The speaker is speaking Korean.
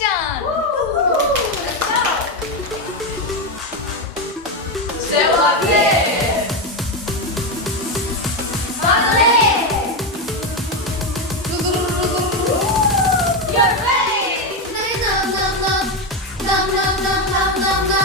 액션! You're ready! Nom nom nom nom nom nom nom nom nom.